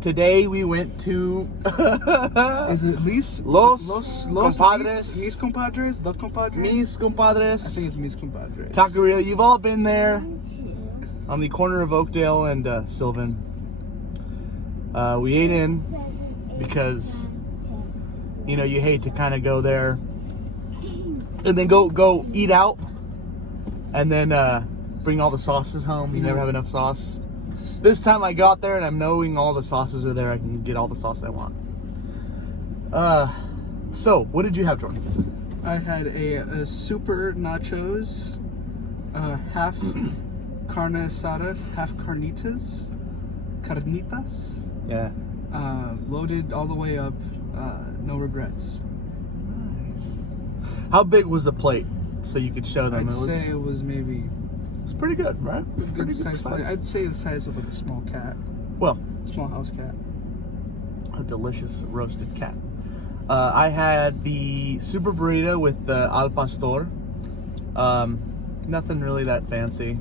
Today we went to Is it Los Compadres? Mis Compadres? The Compadres? Mis Compadres. I think it's Mis Compadres. Taqueria. You've all been there on the corner of Oakdale and Sylvan. We ate in because you hate to kind of go there and then go eat out and then bring all the sauces home. You never have enough sauce. This time I got there and I'm knowing all the sauces are there. I can get all the sauce I want. So what did you have, Jordan? I had a super nachos, half carne asada, half carnitas. Yeah. Loaded all the way up. No regrets. Nice. How big was the plate so you could show them? I'd say it was maybe... It's pretty good, right? Good size plate. I'd say the size of like a small cat. Well, small house cat. A delicious roasted cat. I had the super burrito with the al pastor. Nothing really that fancy.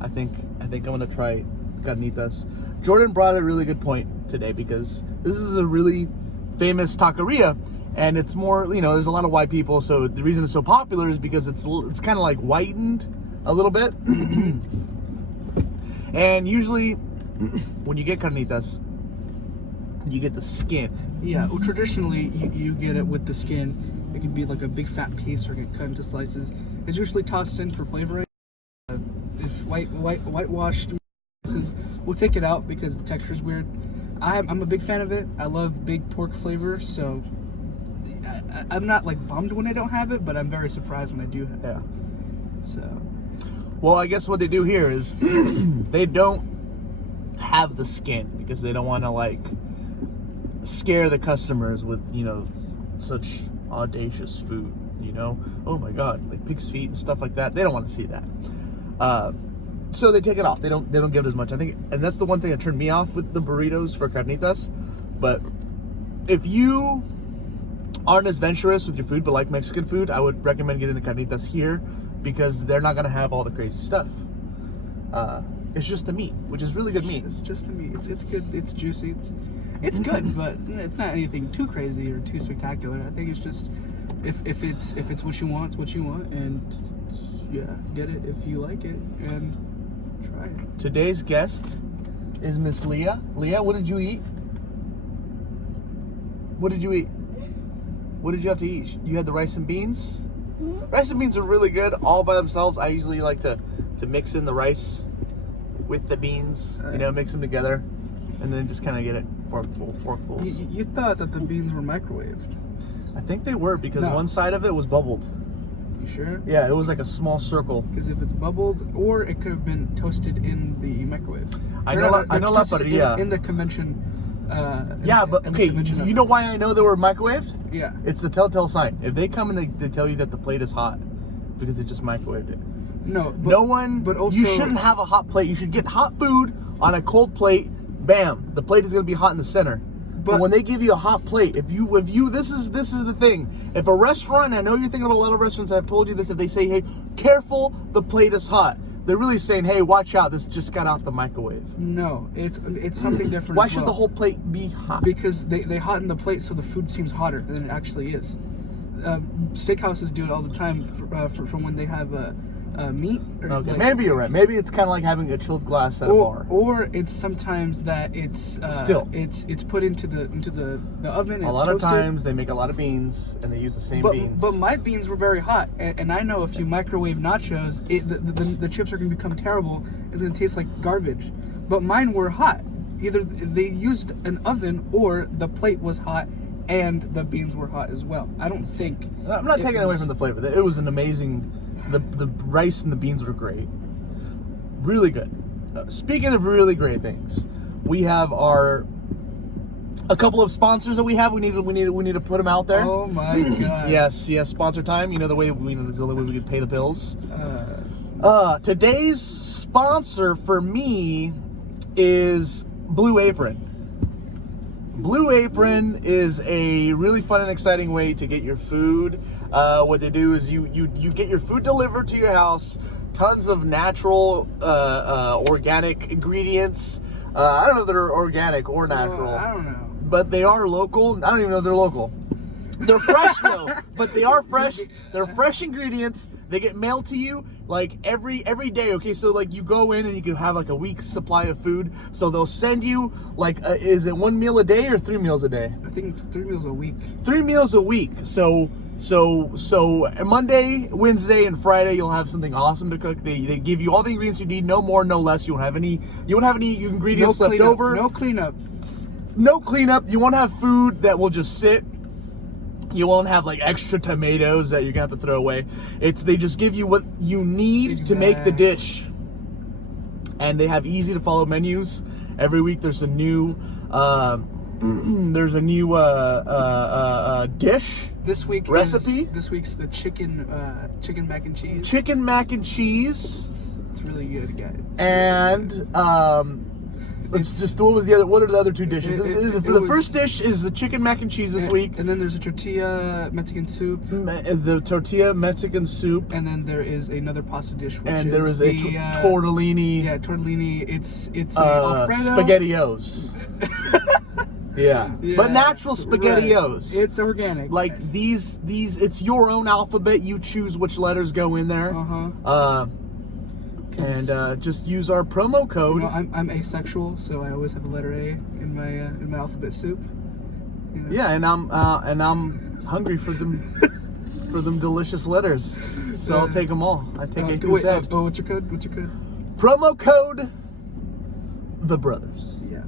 I think I'm gonna try carnitas. Jordan brought a really good point today because this is a really famous taqueria, and it's more, there's a lot of white people. So the reason it's so popular is because it's kind of like whitened a little bit. And usually when you get carnitas, you get the skin. Yeah, well, traditionally you get it with the skin. It can be like a big fat piece or get cut into slices. It's usually tossed in for flavoring. If whitewashed pieces, we'll take it out because the texture is weird. I'm a big fan of it. I love big pork flavor, so I'm not like bummed when I don't have it, but I'm very surprised when I do have it. Yeah. So. Well, I guess what they do here is they don't have the skin because they don't want to scare the customers with such audacious food. Oh my God, like pig's feet and stuff like that. They don't want to see that. So they take it off. They don't give it as much. I think, and that's the one thing that turned me off with the burritos for carnitas. But if you aren't as venturous with your food but like Mexican food, I would recommend getting the carnitas here because they're not gonna have all the crazy stuff. It's just the meat, which is really good meat. It's just the meat. It's good. It's juicy. It's good, but it's not anything too crazy or too spectacular. I think it's just if it's what you want, it's what you want, and yeah, get it if you like it and try it. Today's guest is Miss Leah. Leah, what did you eat? What did you eat? What did you have to eat? You had the rice and beans? Rice and beans are really good all by themselves. I usually like to mix in the rice with the beans, mix them together, and then just kind of get it forkfuls. You thought that the beans were microwaved? I think they were because one side of it was bubbled. You sure? Yeah, it was like a small circle. Because if it's bubbled, or it could have been toasted in the microwave. I know La Parrilla. In the convention. But okay, you know why I know they were microwaved? Yeah. It's the telltale sign. If they come and they tell you that the plate is hot because they just microwaved it. But also, you shouldn't have a hot plate. You should get hot food on a cold plate. Bam, the plate is going to be hot in the center. But when they give you a hot plate, if you this is the thing. If a restaurant, I know you're thinking about a lot of restaurants, I've told you this, if they say, hey, careful, the plate is hot, they're really saying, hey, watch out, this just got off the microwave. No, it's something different. Why should the whole plate be hot? Because they hotten the plate so the food seems hotter than it actually is. Steakhouses do it all the time for when they have meat. Okay, maybe you're right. Maybe it's kind of like having a chilled glass at a bar. Or it's sometimes that it's it's put into the oven. A lot of times they make a lot of beans and they use the same beans. But my beans were very hot, and I know if you microwave nachos, the chips are going to become terrible. It's going to taste like garbage. But mine were hot. Either they used an oven or the plate was hot and the beans were hot as well. I don't think. I'm not taking away from the flavor. It was an amazing. The rice and the beans were great, really good. Speaking of really great things, we have a couple of sponsors that we have. We need to put them out there. Oh my God! yes, sponsor time. The way this is the only way we could pay the bills. Today's sponsor for me is Blue Apron. Blue Apron is a really fun and exciting way to get your food. What they do is you get your food delivered to your house, tons of natural, organic ingredients. I don't know if they're organic or natural. Well, I don't know. But they are local. I don't even know if they're local. They're fresh though, but they are fresh. They're fresh ingredients. They get mailed to you like every day. Okay, so like you go in and you can have like a week's supply of food. So they'll send you like, is it 1 meal a day or 3 meals a day? I think it's 3 meals a week. 3 meals a week. So Monday, Wednesday, and Friday you'll have something awesome to cook. They give you all the ingredients you need, no more, no less. You won't have any ingredients left over. No cleanup. No cleanup. You won't have food that will just sit. You won't have like extra tomatoes that you're gonna have to throw away. They just give you what you need to make the dish. And they have easy to follow menus. Every week there's a new dish. This week recipe. This week's the chicken mac and cheese. Chicken mac and cheese. It's really good, guys. What are the other two dishes? The first dish is the chicken mac and cheese this week. And then there's a tortilla Mexican soup. The tortilla Mexican soup. And then there is another pasta dish, there is a tortellini. Yeah, tortellini. It's Alfredo. SpaghettiOs. Yeah, but natural SpaghettiOs. Right. It's organic. Like these, it's your own alphabet. You choose which letters go in there. And just use our promo code. You know, I'm asexual, so I always have a letter A in my alphabet soup. You know? Yeah, and I'm hungry for them delicious letters. So I'll take them all. I take A through Z. What's your code? Promo code The Brothers. Yeah.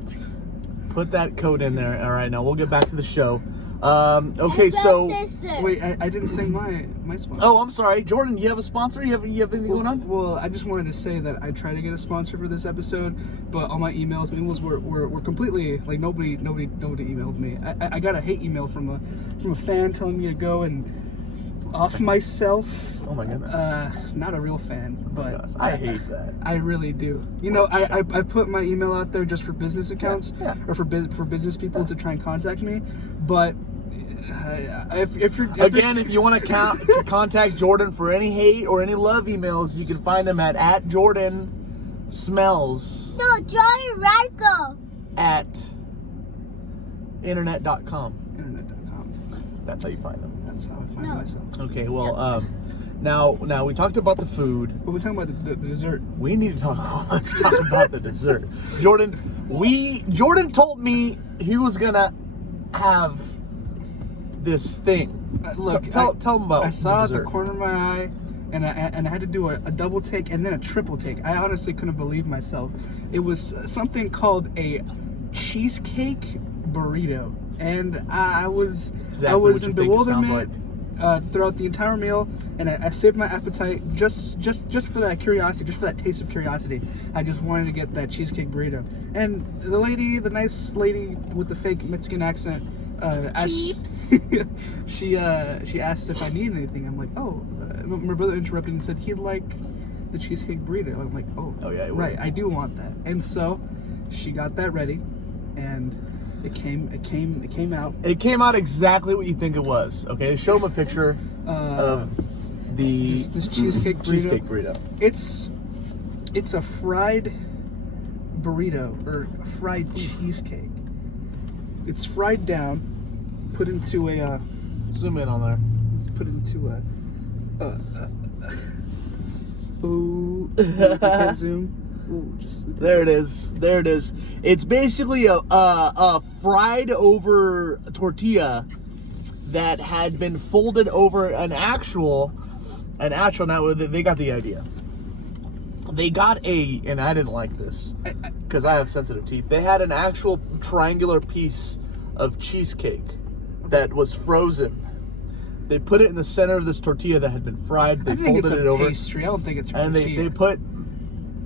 Put that code in there. All right, now we'll get back to the show. Okay, so wait, I didn't say my sponsor. Oh, I'm sorry, Jordan. You have a sponsor? You have anything going on? Well, I just wanted to say that I tried to get a sponsor for this episode, but all my emails were completely like nobody emailed me. I got a hate email from a fan telling me to go and off myself. Oh my goodness. Not a real fan, but I hate that. I really do. You know, I put my email out there just for business accounts or for business people to try and contact me, but if you want to contact Jordan for any hate or any love emails, you can find him at Jordan Smells. No, Jordan Radko. At internet.com. Internet.com. That's how you find him. That's how I find myself. Okay, well, now we talked about the food. But we're talking about the dessert. We need to talk. Let's talk about the dessert. Jordan told me he was gonna have this thing. Look, tell him about. I saw the at the corner of my eye, and I had to do a double take and then a triple take. I honestly couldn't believe myself. It was something called a cheesecake burrito, and I was in bewilderment throughout the entire meal, and I saved my appetite just for that curiosity, just for that taste of curiosity. I just wanted to get that cheesecake burrito, and the nice lady with the fake Mexican accent. She asked if I needed anything. I'm like, my brother interrupted and said he'd like the cheesecake burrito. I'm like, oh yeah, right, I do want that. And so she got that ready, and it came out. It came out exactly what you think it was. Okay, show him a picture of this cheesecake burrito. It's a fried burrito or fried cheesecake. It's fried down, put into a zoom in on there. It's put into you can't zoom. Ooh, there it is. It's basically a fried over tortilla that had been folded over an actual. Now they got the idea. They got and I didn't like this because I have sensitive teeth. They had an actual triangular piece of cheesecake that was frozen. They put it in the center of this tortilla that had been fried. They folded it over. Pastry. I don't think it's and they put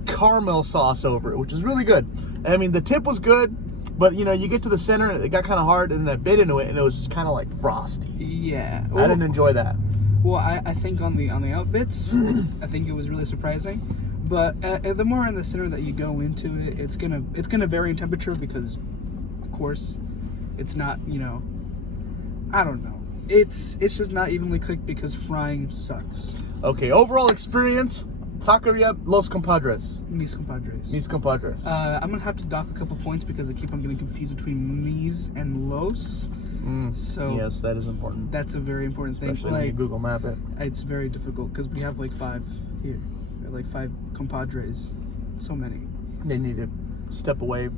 caramel sauce over it, which is really good. I mean, the tip was good, but you get to the center and it got kind of hard, and I bit into it and it was just kind of like frosty. Yeah, I didn't enjoy that. Well, I think on the out bits, I think it was really surprising. But the more in the center that you go into it, it's gonna vary in temperature because, of course, it's not. I don't know. It's just not evenly cooked because frying sucks. Okay, overall experience, Taqueria Los Compadres. Mis Compadres. Mis Compadres. I'm gonna have to dock a couple points because I keep on getting confused between Mis and Los. So yes, that is important. that's a very important thing. Especially when you Google Map it. It's very difficult because we have like 5 here, like 5 compadres. So many. They need to step away,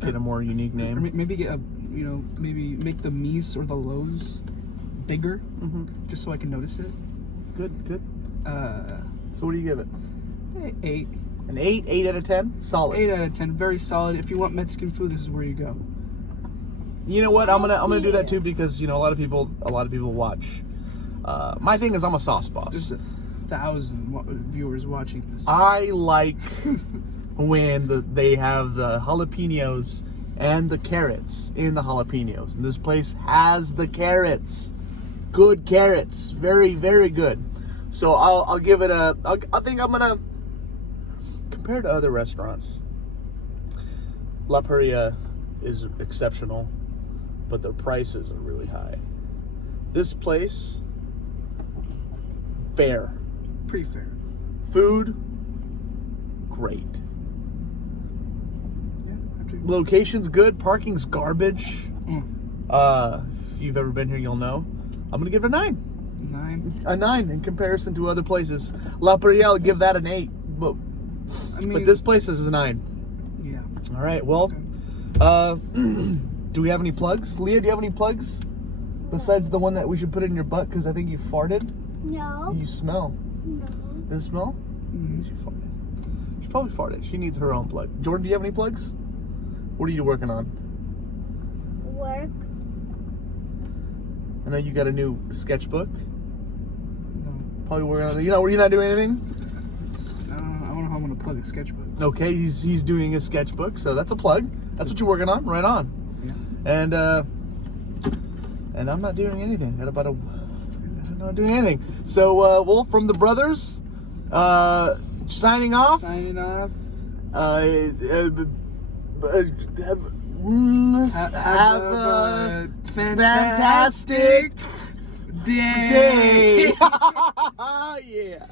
get a more unique Or name. maybe get a, maybe make the Mis or the Los bigger, just so I can notice it. Good. So what do you give it? 8. An 8? 8 out of 10? Solid. 8 out of 10. Very solid. If you want Mexican food, this is where you go. You know what? I'm gonna do that too because a lot of people watch. My thing is I'm a sauce boss. There's 1,000 viewers watching this. I like when they have the jalapenos and the carrots in the jalapenos, and this place has the carrots. Good carrots, very very good. So I'll give it a. I think I'm gonna compared to other restaurants. La Paria is exceptional, but their prices are really high. This place, fair. Pretty fair. Food, great. Yeah. Location's good. Parking's garbage. If you've ever been here, you'll know. I'm gonna give it a 9. 9. A 9 in comparison to other places. La Paria, I'll give that an 8. But this place is a 9. Yeah. All right. Well, do we have any plugs? Leah, do you have any plugs besides the one that we should put in your butt because I think you farted? No. You smell. No. Does it smell? She farted. She probably farted. She needs her own plug. Jordan, do you have any plugs? What are you working on? Work. I know you got a new sketchbook. No. Probably working on. You're not doing anything. I don't know how I'm gonna plug a sketchbook. Okay, he's doing his sketchbook, so that's a plug. That's what you're working on. Right on. Yeah. And I'm not doing anything. I'm not doing anything. So Wolf from the Brothers, signing off. Signing off. Have a fantastic day. yeah.